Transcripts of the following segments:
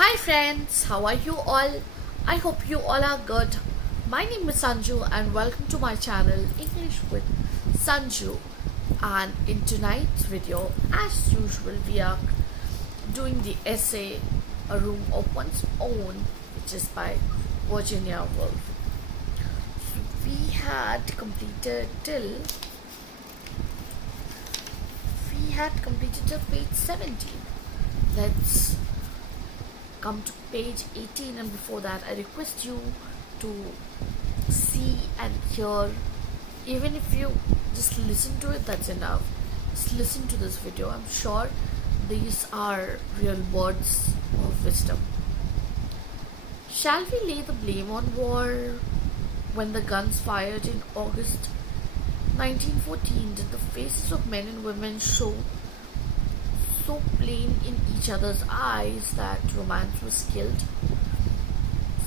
Hi friends, how are you all? I hope you all are good. My name is Sanju and welcome to my channel English with Sanju. And in tonight's video, as usual, we are doing the essay A Room of One's Own, which is by Virginia Woolf. So we had completed till page 17. Let's come to page 18, and before that I request you to see and hear. Even if you just listen to it, that's enough. Just listen to this video. I'm sure these are real words of wisdom. Shall we lay the blame on war? When the guns fired in August 1914, did the faces of men and women show so plain in each other's eyes that romance was killed?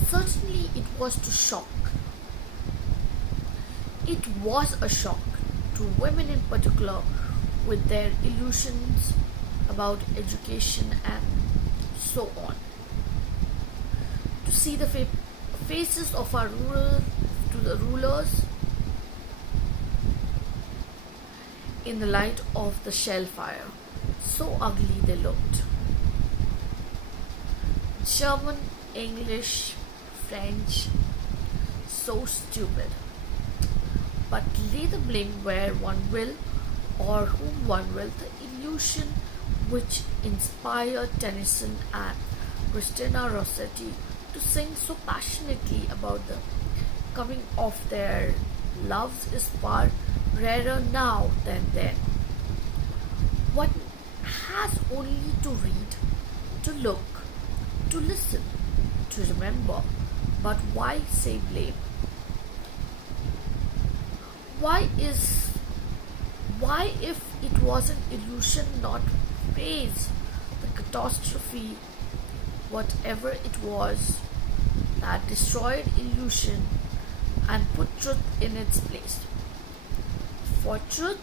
Certainly it was to shock. It was a shock to women in particular, with their illusions about education and so on. To see the faces of our rulers in the light of the shell fire. So ugly they looked. German, English, French, so stupid. But lay the blame where one will or whom one will. The illusion which inspired Tennyson and Christina Rossetti to sing so passionately about the coming of their loves is far rarer now than then. One has only to read, to look, to listen, to remember. But why say blame? Why if it was an illusion, not praise the catastrophe, whatever it was, that destroyed illusion and put truth in its place? For truth,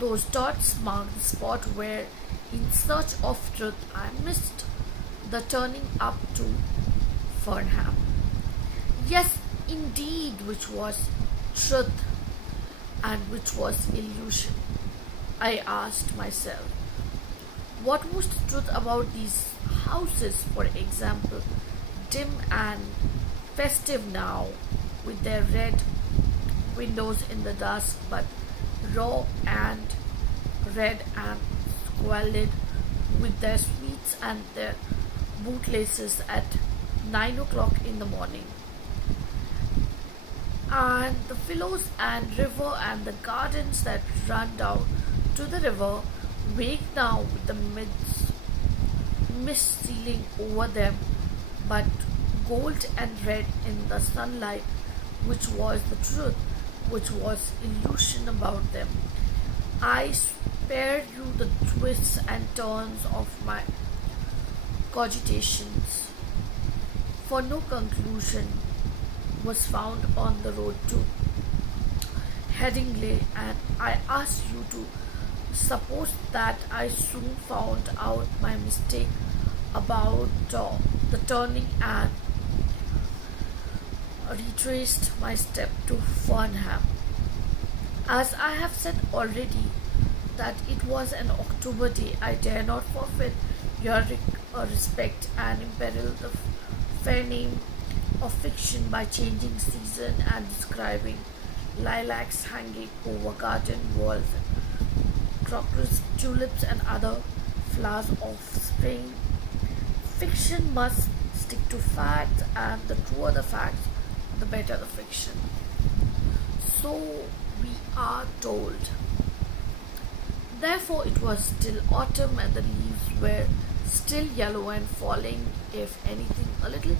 those dots mark the spot where, in search of truth, I missed the turning up to Fernham. Yes, indeed, which was truth and which was illusion? I asked myself. What was the truth about these houses, for example, dim and festive now, with their red windows in the dusk, but raw and red and squalid, with their sweets and their bootlaces at 9 o'clock in the morning, and the willows and river and the gardens that run down to the river, vague now with the mist sealing over them, but gold and red in the sunlight, which was the truth, which was illusion about them. I spare you the twists and turns of my cogitations, for no conclusion was found on the road to Headingley, and I ask you to suppose that I soon found out my mistake about the turning and retraced my step to Fernham. As I have said already that it was an October day, I dare not forfeit your respect and imperil the fair name of fiction by changing season and describing lilacs hanging over garden walls, crocus, tulips, and other flowers of spring. Fiction must stick to facts, and the truer the facts, the better the fiction. So we are told. Therefore, it was still autumn, and the leaves were still yellow and falling, if anything, a little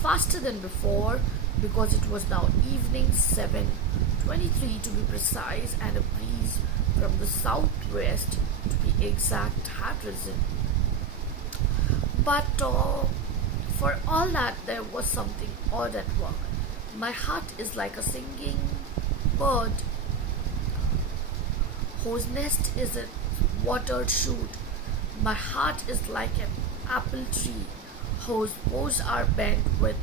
faster than before, because it was now evening, 7:23 to be precise, and a breeze from the southwest, to be exact, had risen. But for all that, there was something odd at work. My heart is like a singing bird whose nest is a watered shoot. My heart is like an apple tree whose boughs are bent with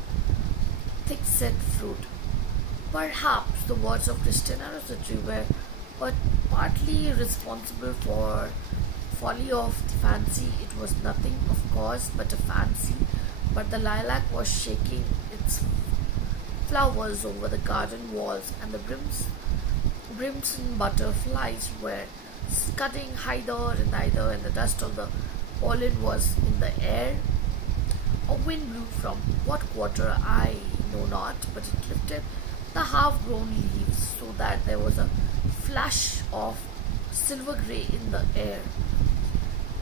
thick-set fruit. Perhaps the words of Christina Rossetti were but partly responsible for folly of the fancy. It was nothing, of course, but a fancy. But the lilac was shaking its flowers over the garden walls, and the brimson butterflies were scudding hither and thither, and the dust of the pollen was in the air. A wind blew from what quarter I know not, but it lifted the half grown leaves so that there was a flash of silver grey in the air.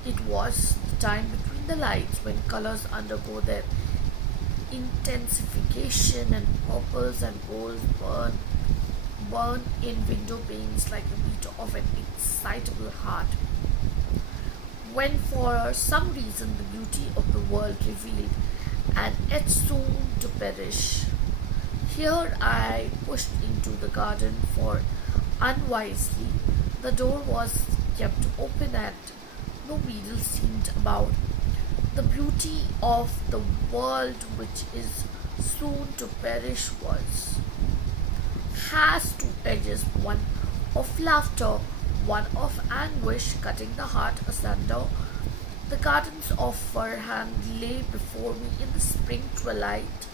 It was the time between the lights when colors undergo their intensification and purples and golds burn in window panes like the beat of an excitable heart. When for some reason the beauty of the world revealed and yet soon to perish. Here I pushed into the garden, for unwisely the door was kept open and no beetle seemed about. The beauty of the world which is soon to perish has two edges, one of laughter, one of anguish, cutting the heart asunder. The gardens of Farhan lay before me in the spring twilight,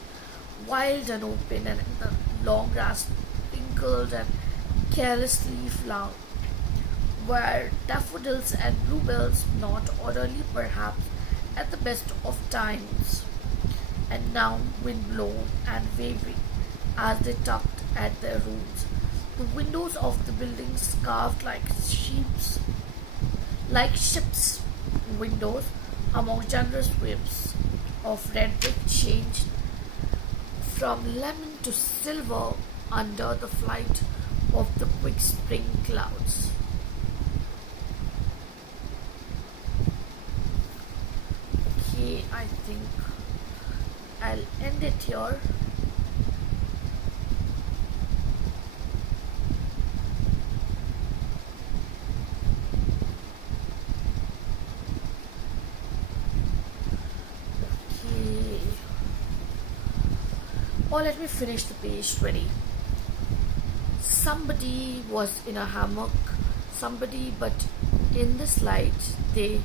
wild and open, and the long grass twinkled and carelessly flung, were daffodils and bluebells, not orderly perhaps at the best of times, and now wind-blown and waving as they tugged at their roots. The windows of the buildings carved like ships' windows among generous whips of red brick changed from lemon to silver under the flight of the quick spring clouds. Okay, I think I'll end it here. Okay. Or let me finish the page 20. Somebody was in a hammock, somebody, but in this light they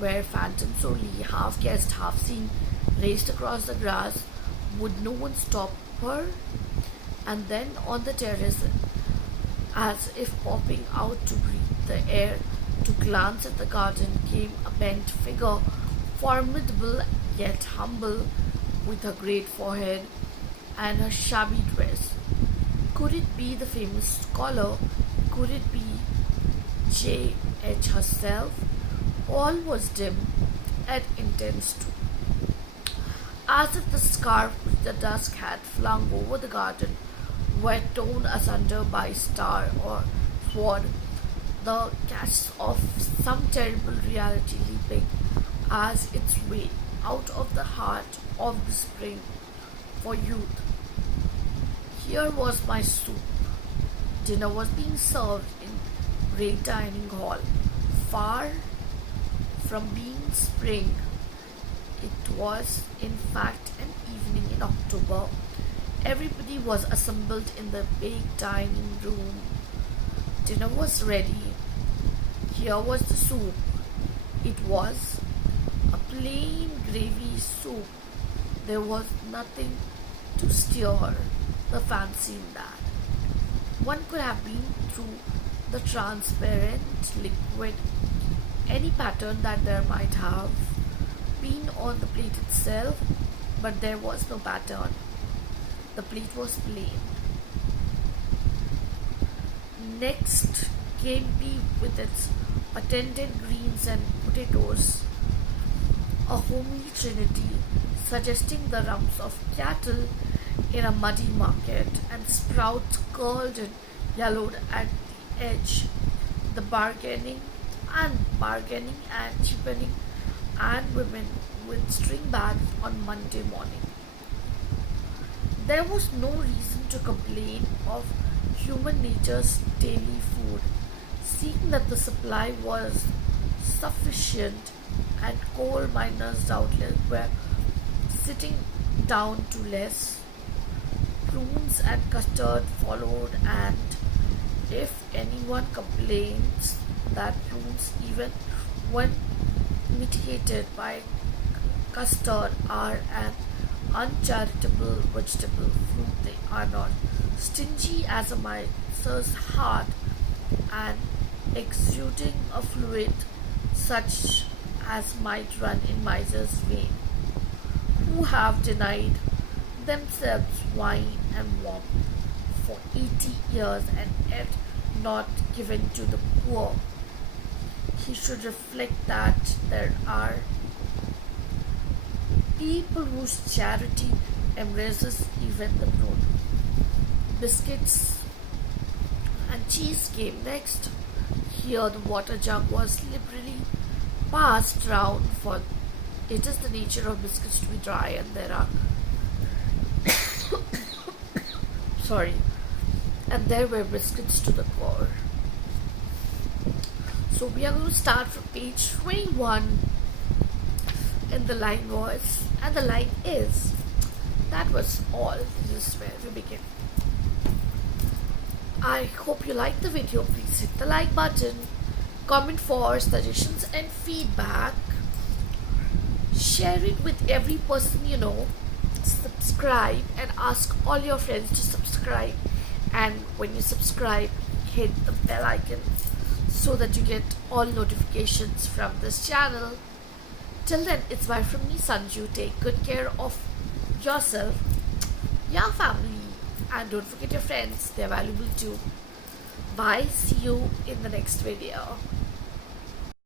were phantoms only, half guessed, half seen, raced across the grass. Would no one stop her? And then on the terrace, as if popping out to breathe the air, to glance at the garden, came a bent figure, formidable yet humble, with her great forehead and her shabby dress. Could it be the famous scholar? Could it be J.H. herself? All was dim and intense too, as if the scarf which the dusk had flung over the garden were torn asunder by star or sword, the catch of some terrible reality leaping as its way out of the heart of the spring for youth. Here was my soup. Dinner was being served in great dining hall. Far from being spring, it was in fact an evening in October. Everybody was assembled in the big dining room. Dinner was ready. Here was the soup. It was a plain gravy soup. There was nothing to stir the fancy in that. One could have been through the transparent liquid any pattern that there might have been on the plate itself, but there was no pattern. The plate was plain. Next came beef with its attendant greens and potatoes, a homely trinity suggesting the rumps of cattle in a muddy market, and sprouts curled and yellowed at the edge, the bargaining and cheapening, and women with string bags on Monday morning. There was no reason to complain of human nature's daily food, seeing that the supply was sufficient and coal miners doubtless were sitting down to less. Prunes and custard followed, and if anyone complains that prunes, even when mitigated by custard, are an uncharitable vegetable fruit, they are not. Stingy as a miser's heart and exuding a fluid such as might run in miser's vein, who have denied themselves wine and warmth for 80 years and yet not given to the poor. He should reflect that there are people whose charity embraces even the broad. Biscuits and cheese came next. Here the water jug was liberally passed round, for it is the nature of biscuits to be dry, and there are sorry, and there were biscuits to the core. So we are going to start from page 21, and the line was, and the line is, that was all. This is where we begin. I hope you liked the video. Please hit the like button, comment for suggestions and feedback, share it with every person you know, subscribe and ask all your friends to subscribe, and when you subscribe, hit the bell icon so that you get all notifications from this channel. Till then, it's bye from me, Sanju. Take good care of yourself, your family, and don't forget your friends. They're valuable too. Bye. See you in the next video.